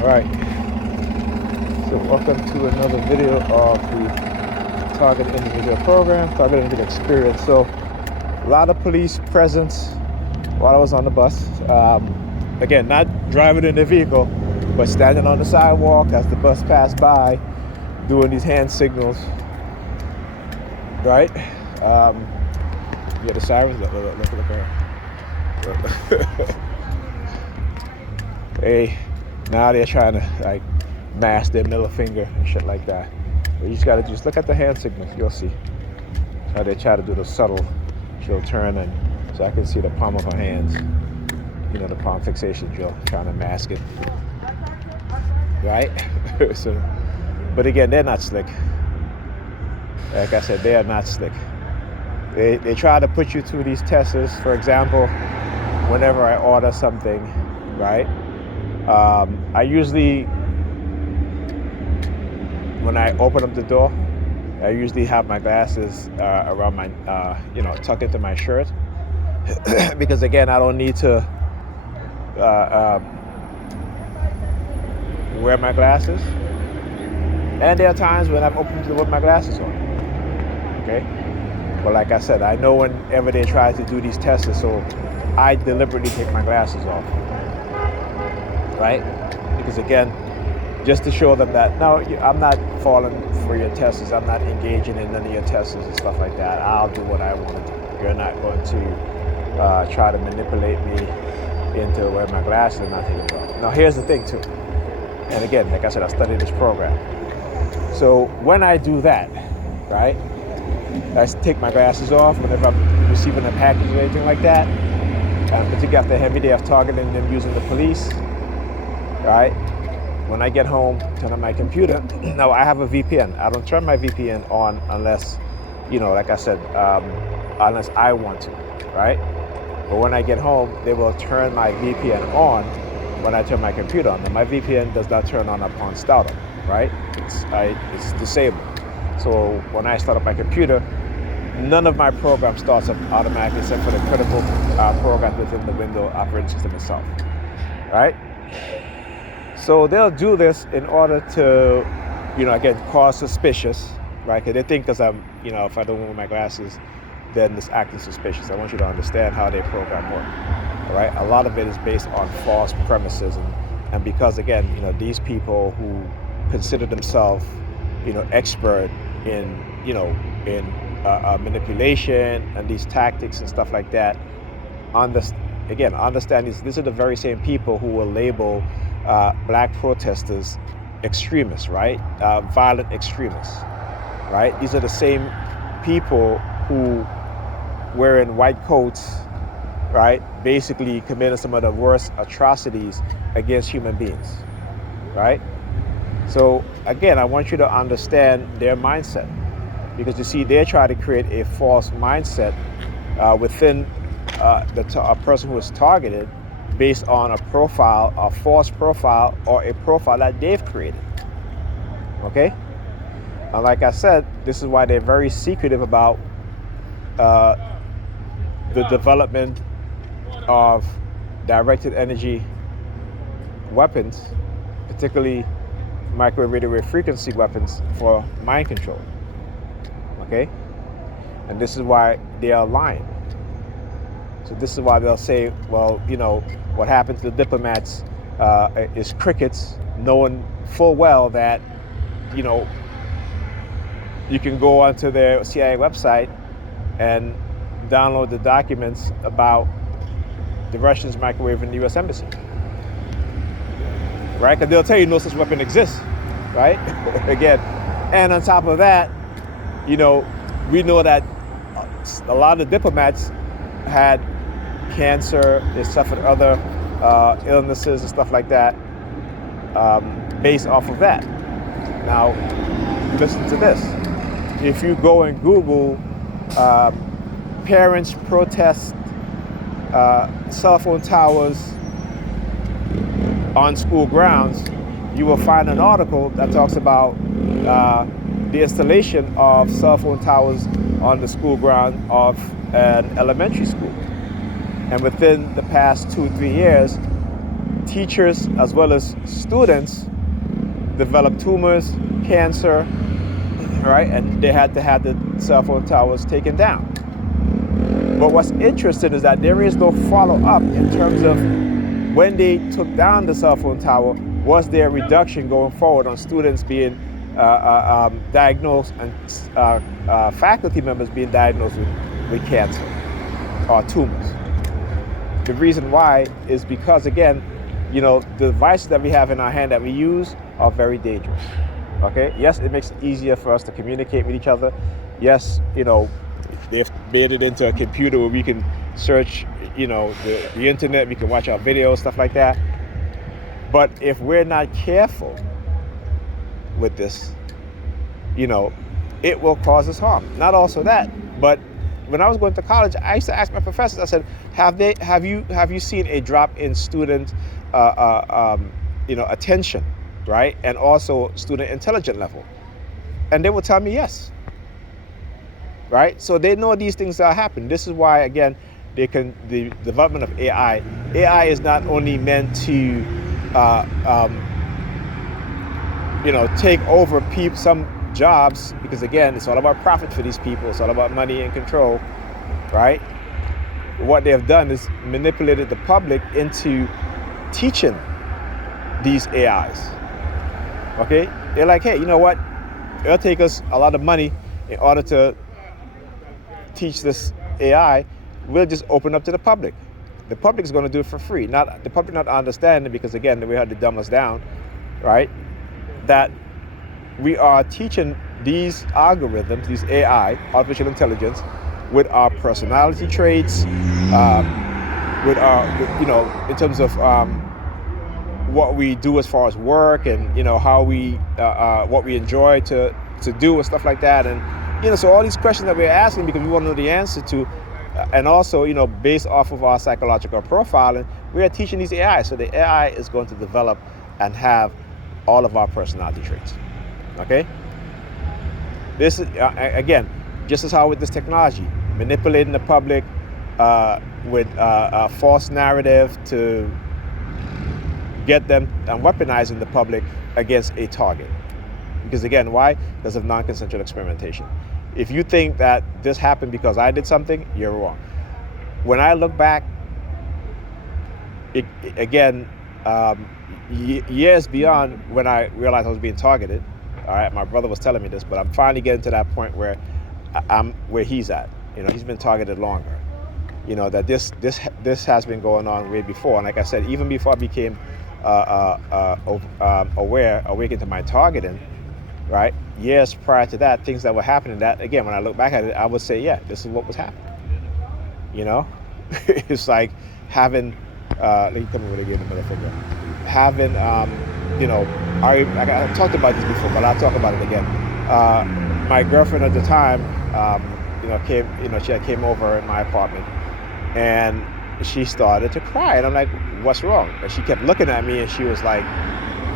All right, so welcome to another video of the Target Individual Program, Target Individual Experience. So a lot of police presence while I was on the bus. Again, not driving in the vehicle, but standing on the sidewalk as the bus passed by, doing these hand signals, right? You got the sirens, look at her. Hey, now they're trying to like mask their middle finger and shit like that. But you just gotta just look at the hand signals, you'll see. How they try to do the subtle, she'll turn and so I can see the palm of her hands. You know, the palm fixation drill, trying to mask it. Right? So, but again, they're not slick. Like I said, they are not slick. They try to put you through these tests. For example, whenever I order something, right? I usually, when I open up the door, I usually have my glasses around my, tucked into my shirt. Because again, I don't need to wear my glasses. And there are times when I'm opening the door with my glasses on. Okay? But like I said, I know whenever they try to do these tests, so I deliberately take my glasses off. Right? Because again, just to show them that, no, I'm not falling for your tests. I'm not engaging in none of your tests and stuff like that. I'll do what I want to do. You're not going to try to manipulate me into wearing my glasses and not taking them off. Now, here's the thing, too. And again, like I said, I studied this program. So when I do that, right, I take my glasses off whenever I'm receiving a package or anything like that, particularly after a heavy day of targeting them using the police. Right? When I get home, turn on my computer. Now I have a VPN. I don't turn my VPN on unless, like I said, unless I want to, right? But when I get home, they will turn my VPN on when I turn my computer on. Now my VPN does not turn on upon startup, right? It's disabled. So when I start up my computer, none of my program starts up automatically except for the critical programs within the Windows operating system itself, right? So they'll do this in order to, again, cause suspicious, right? Because they think because I'm, if I don't wear my glasses, then it's acting suspicious. I want you to understand how their program works, all right? A lot of it is based on false premises. And because, again, these people who consider themselves, expert in, manipulation and these tactics and stuff like that, understand these are the very same people who will label black protesters extremists, right? Violent extremists, right? These are the same people who wearing white coats, right? Basically committing some of the worst atrocities against human beings, right? So again, I want you to understand their mindset because you see, they're trying to create a false mindset within a person who is targeted based on a profile, a false profile, or a profile that they've created, okay? And like I said, this is why they're very secretive about the development of directed energy weapons, particularly microwave radio wave frequency weapons for mind control, okay? And this is why they are lying. So this is why they'll say, well, what happened to the diplomats is crickets, knowing full well that, you can go onto their CIA website and download the documents about the Russians microwaving the U.S. Embassy, right? Because they'll tell you no such weapon exists, right? Again, and on top of that, we know that a lot of diplomats had cancer, they suffered other illnesses and stuff like that based off of that. Now, listen to this. If you go and Google parents protest cell phone towers on school grounds, you will find an article that talks about the installation of cell phone towers on the school ground of an elementary school. And within the past 2-3 years, teachers as well as students developed tumors, cancer, right? And they had to have the cell phone towers taken down. But what's interesting is that there is no follow-up in terms of when they took down the cell phone tower, was there a reduction going forward on students being diagnosed and faculty members being diagnosed with cancer or tumors? The reason why is because, again, the devices that we have in our hand that we use are very dangerous. Okay? Yes, it makes it easier for us to communicate with each other. Yes, they've made it into a computer where we can search, the internet, we can watch our videos, stuff like that. But if we're not careful with this, it will cause us harm. Not also that, but when I was going to college, I used to ask my professors, I said, have you seen a drop in student attention, right? And also student intelligence level? And they would tell me yes. Right? So they know these things are happening. This is why, again, the development of AI is not only meant to take over some jobs, because again, it's all about profit for these people. It's all about money and control, right? What they have done is manipulated the public into teaching these AIs. Okay? They're like, hey, you know what? It'll take us a lot of money in order to teach this AI. We'll just open up to the public. The public is going to do it for free. The public not understanding, because again, we had to dumb us down, right? That we are teaching these algorithms, these AI, artificial intelligence, with our personality traits, with our, in terms of what we do as far as work, and how we, what we enjoy to do and stuff like that, and so all these questions that we're asking because we want to know the answer to, and also based off of our psychological profiling, we are teaching these AI. So the AI is going to develop and have all of our personality traits. Okay. This is again, just as how with this technology, manipulating the public with a false narrative to get them, and weaponizing the public against a target. Because again, why? Because of non-consensual experimentation. If you think that this happened because I did something, you're wrong. When I look back, years beyond when I realized I was being targeted, all right, my brother was telling me this, but I'm finally getting to that point where I'm where he's at. He's been targeted longer. That this has been going on way before. And like I said, even before I became awakened to my targeting, right? Years prior to that, things that were happening, that again, when I look back at it, I would say, yeah, this is what was happening. It's like having, let me tell me what I gave the middle finger. Having, I talked about this before, but I'll talk about it again. My girlfriend at the time, she came over in my apartment, and she started to cry, and I'm like, what's wrong? And she kept looking at me, and she was like,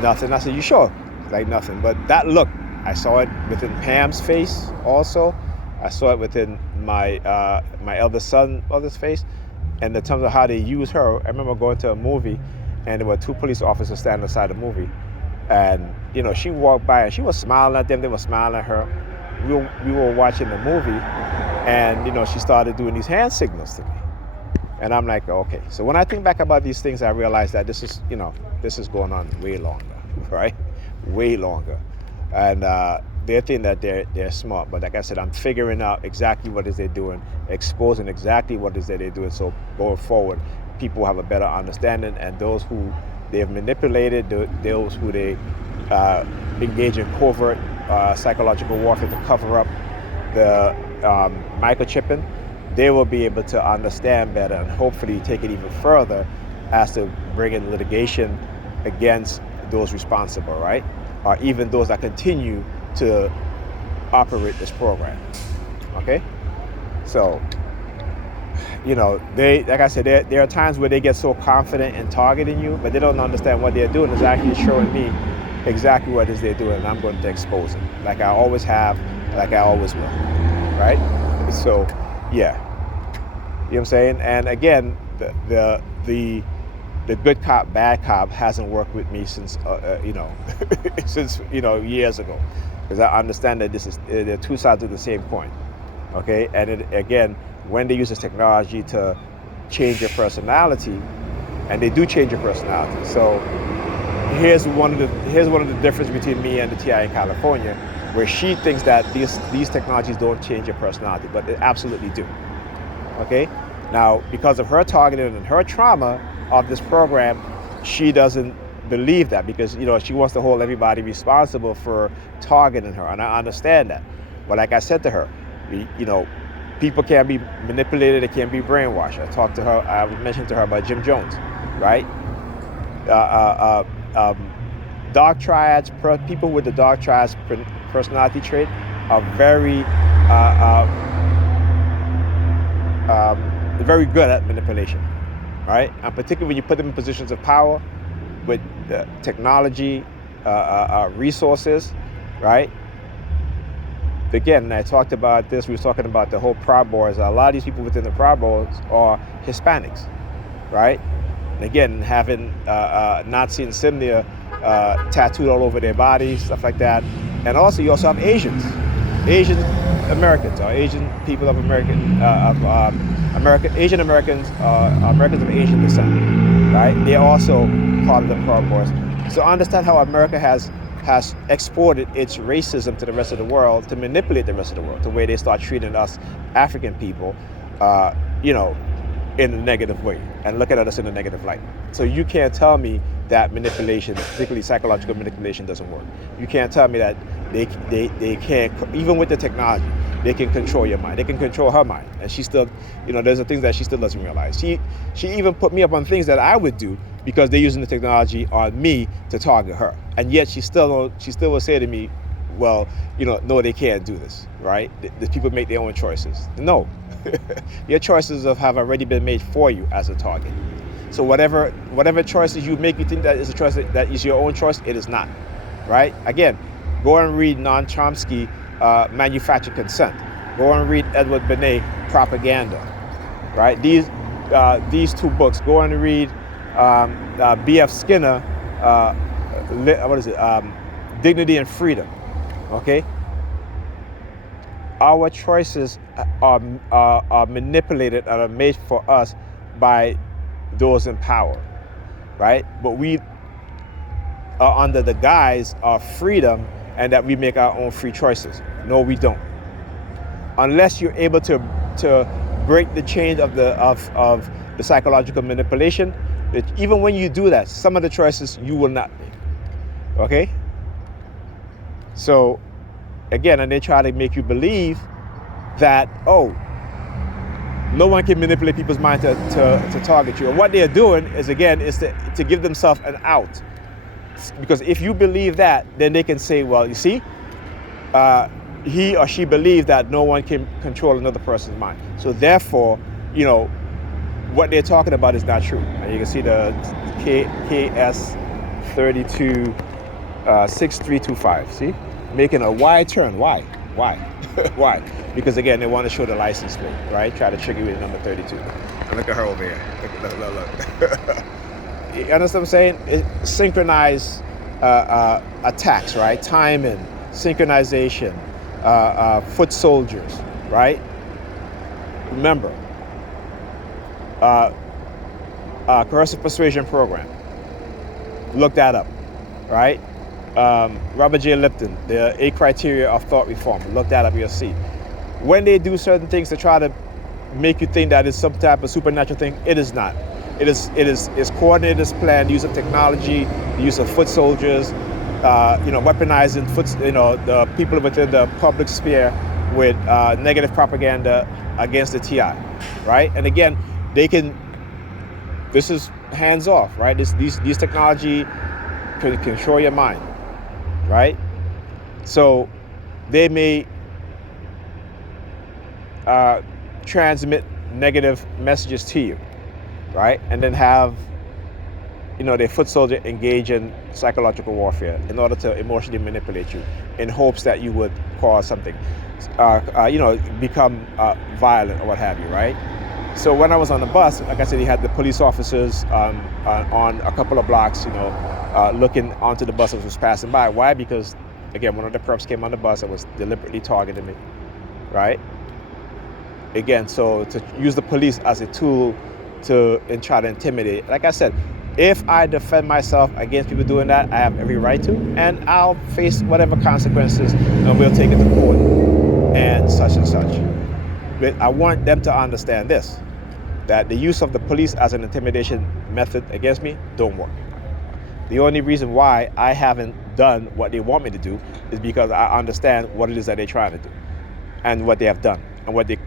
nothing. I said, you sure? Like, nothing. But that look, I saw it within Pam's face also. I saw it within my my eldest son's face. And in terms of how they use her, I remember going to a movie, and there were two police officers standing outside the movie. And, she walked by, and she was smiling at them. They were smiling at her. We were watching the movie, and, she started doing these hand signals to me. And I'm like, okay. So when I think back about these things, I realize that this is going on way longer, right? Way longer. And they think that they're smart, but like I said, I'm figuring out exactly what it is they're doing, exposing exactly what it is that they're doing, so going forward, people have a better understanding, and those who they have manipulated, those who they engage in covert psychological warfare to cover up the microchipping, they will be able to understand better and hopefully take it even further as to bring in litigation against those responsible, right? Or even those that continue to operate this program, okay? So, they, like I said, there are times where they get so confident in targeting you, but they don't understand what they're doing is actually showing me exactly what it is they're doing, and I'm going to expose it, like I always have, like I always will, right? So, yeah, you know what I'm saying? And again, the the good cop, bad cop hasn't worked with me since, since, years ago. Because I understand that they're two sides of the same coin. Okay, and again, when they use this technology to change your personality, and they do change your personality. So here's one of the difference between me and the TI in California, where she thinks that these technologies don't change your personality, but they absolutely do. Okay, now because of her targeting and her trauma of this program, she doesn't believe that, because she wants to hold everybody responsible for targeting her, and I understand that. But like I said to her, people can be manipulated, they can be brainwashed. I mentioned to her about Jim Jones, right? Dark triads, people with the dark triads personality trait are very very good at manipulation, right? And particularly when you put them in positions of power with technology, resources, right? Again, I talked about this, we were talking about the whole Proud Boys. A lot of these people within the Proud Boys are Hispanics, right? And again, having Nazi insignia tattooed all over their bodies, stuff like that. And also, you also have Asian Americans, or Asian people of Asian Americans, Americans of Asian descent, right? They're also part of the Proud Boys. So understand how America has exported its racism to the rest of the world to manipulate the rest of the world, the way they start treating us African people, in a negative way, and looking at us in a negative light. So you can't tell me that manipulation, particularly psychological manipulation, doesn't work. You can't tell me that they can't, even with the technology, they can control your mind. They can control her mind, and she still, there's the things that she still doesn't realize. She even put me up on things that I would do because they're using the technology on me to target her, and yet she still will say to me, well, no, they can't do this, right? The people make their own choices. No, your choices have already been made for you as a target. So whatever choices you make, you think that is a choice that is your own choice, it is not, right? Again, go and read Noam Chomsky, Manufactured Consent. Go and read Edward Bernays, Propaganda, right? These two books. Go and read B.F. Skinner, Dignity and Freedom. Okay. Our choices are manipulated and are made for us by those in power, right? But we are under the guise of freedom and that we make our own free choices. No, we don't. Unless you're able to break the chain of the psychological manipulation, even when you do that, some of the choices you will not make. Okay? So, again, and they try to make you believe that, no one can manipulate people's mind to target you. And what they're doing is to give themselves an out. Because if you believe that, then they can say, well, you see, he or she believes that no one can control another person's mind. So therefore, what they're talking about is not true. And you can see the KS32 6325, see? Making a wide turn. Why? Why? Because again, they want to show the license plate, right? Try to trigger you with number 32. And look at her over here. Look. You understand what I'm saying? Synchronized attacks, right? Timing, synchronization, foot soldiers, right? Remember, coercive persuasion program. Look that up, right? Robert J. Lipton, the 8 criteria of thought reform. Look that up, you'll see. When they do certain things to try to make you think that it's some type of supernatural thing, it is not. It's coordinated, it's planned, use of technology, the use of foot soldiers, weaponizing the people within the public sphere with negative propaganda against the TI, right? And again, this is hands off, right? These technology can control your mind, right? So they may transmit negative messages to you, right? And then have, their foot soldier engage in psychological warfare in order to emotionally manipulate you in hopes that you would cause something, become violent or what have you, right? So when I was on the bus, like I said, he had the police officers on a couple of blocks, looking onto the bus that was passing by. Why? Because, again, one of the perps came on the bus and was deliberately targeting me, right? Again, so to use the police as a tool and try to intimidate. Like I said, if I defend myself against people doing that, I have every right to, and I'll face whatever consequences, and we'll take it to court and such and such. But I want them to understand this, that the use of the police as an intimidation method against me don't work. The only reason why I haven't done what they want me to do is because I understand what it is that they're trying to do and what they have done and what they've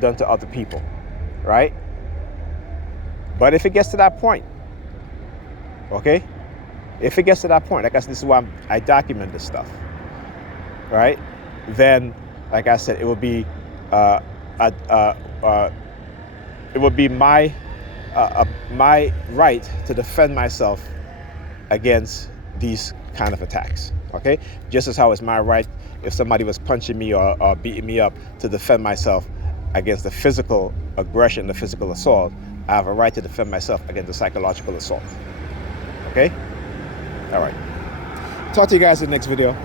done to other people, right? But if it gets to that point, okay? If it gets to that point, like I said, this is why I document this stuff, right? Then, like I said, it would be my right to defend myself against these kind of attacks, okay? Just as how it's my right if somebody was punching me or beating me up to defend myself against the physical aggression, the physical assault. I have a right to defend myself against the psychological assault, okay? All right. Talk to you guys in the next video.